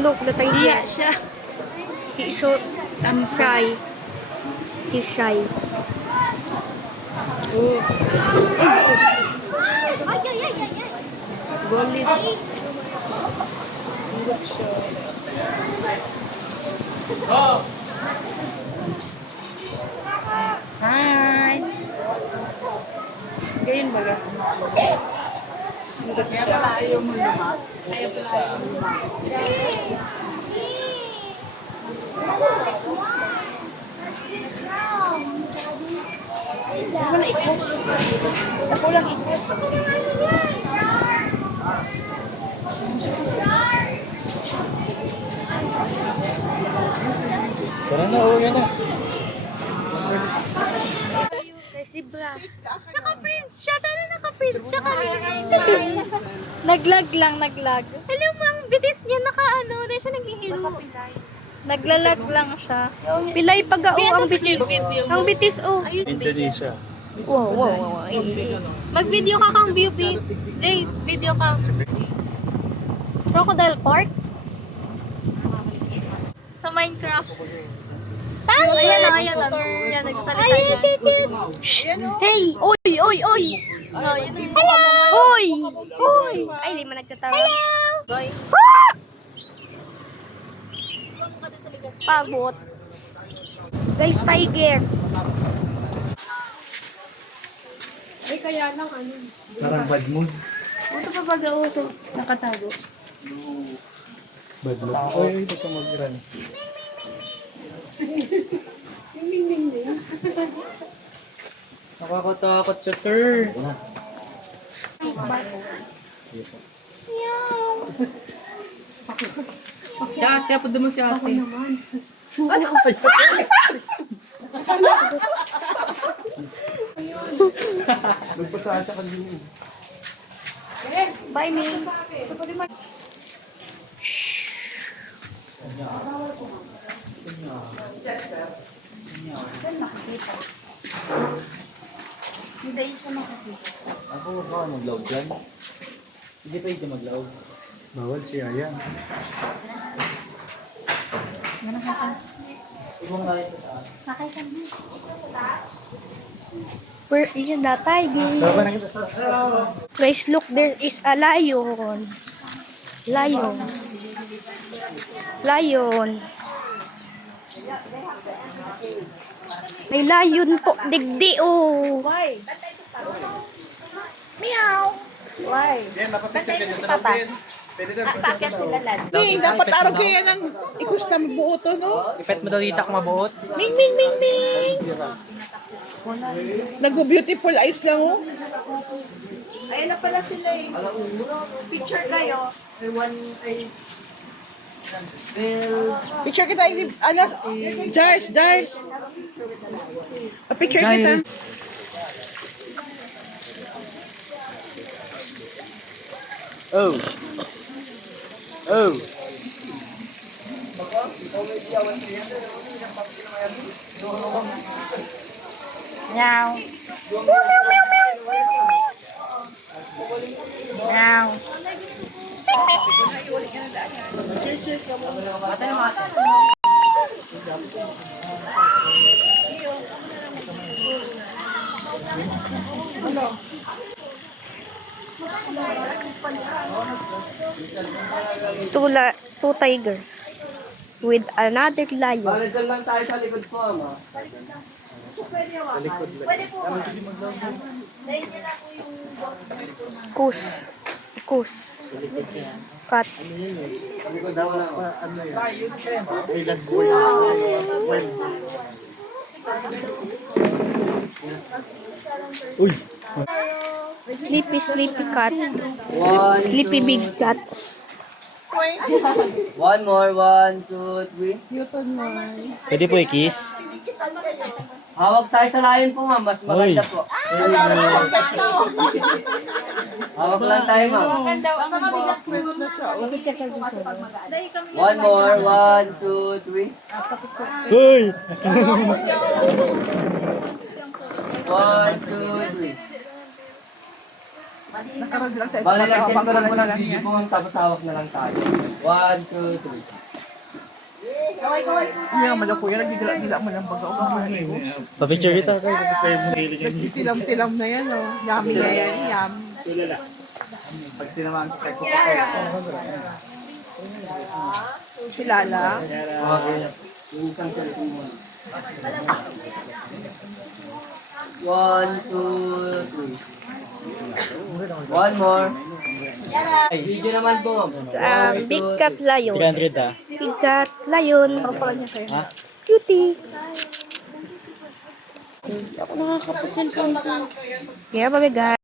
Look, the tiger. Iya siya. He's so shy. He's shy. Oh. Golly. Good shot. Hi. Ganyan baga. Good shot. Ayaw mo naman. Ayaw pala. Ako lang ikos. Ako lang ikos. Tara na, uwi na. Zebra. Naka-prince siya. Tara, naka-prince siya kanina. Naglag lang, naglag. Alam mo, ang bitis niya naka-ano. Dahil siya naghihiro. Naglalag lang siya. Pilay pag-ao ang bitis. Ang bitis, oh. Indonesia. Wow, wow, wow. Mag-video ka kang beauty. Jay, video ka. Crocodile Park? Sa Minecraft. Ayan na, ayan na. Ayan, nagsalita yan. Hey! Oy! Oy! Oy! Oh, yun yung Oy! Oy! Ay, di man nagtatawa. boy. Pabot. Guys, tiger. Ay, kaya lang ano. Parang bad mood. Ito pa pag-auso. Nakatago. Bad mood. Oy, ito ka mag-run. Nakakatakot siya, sir. Ate, apo mo si ate. Nagpasaan siya kanina. Bye, me. Ako, baka mag-loud dyan. Hindi pa ito mag-loud. Bawal siya, yan. Ibang nga ito sa Where is the tiger? Guys, look, there is a lion. Lion. Lion. May lion po. Digdi, oh. Why? Meow. Why? Yan, napapicture ka dyan sa lobin. Pwede na, Ning, dapat araw kaya ng ikus na mabuo to, no? ipet mo daw dito kung mabuot. Ming, ming, ming, ming! Nag-beautiful eyes lang, oh. Ayan na pala sila eh. Picture kayo. Picture kita, Jars, Jars. Picture kita. Oh. Oh. Meow. Meow. Two tigers with another lion. Doon lang tayo sa likod po, ama. Kus. Kus. Cut. Uy. Sleepy, sleepy cat. One, Sleepy big cat. one more, 1, 2, 3. Pwede po i-kiss? Hawak tayo sa layon po, ma'am. Mas maganda po. Hawak lang tayo, ma'am. One more, 1, 2, 3. Uy! 1, 2, 3. Bali, nag-send ko lang po ng video po, ma'am. Tapos hawak na lang tayo. 1, 2, 3. Hindi naman ako kuya, nagdigala-gila mo ng baga o kamuhigos. Pa-picture dito. Nagtilam-tilam na yan, oh. Yummy na yan, yummy. Pag tinamaan ko kay Kilala. Okay. One, two, three. One more. Ay, video naman po. Big cat lion. 300 ah. Big cat lion. Ha? Cutie. Ako nakakapot cellphone ko. Kaya pa guys.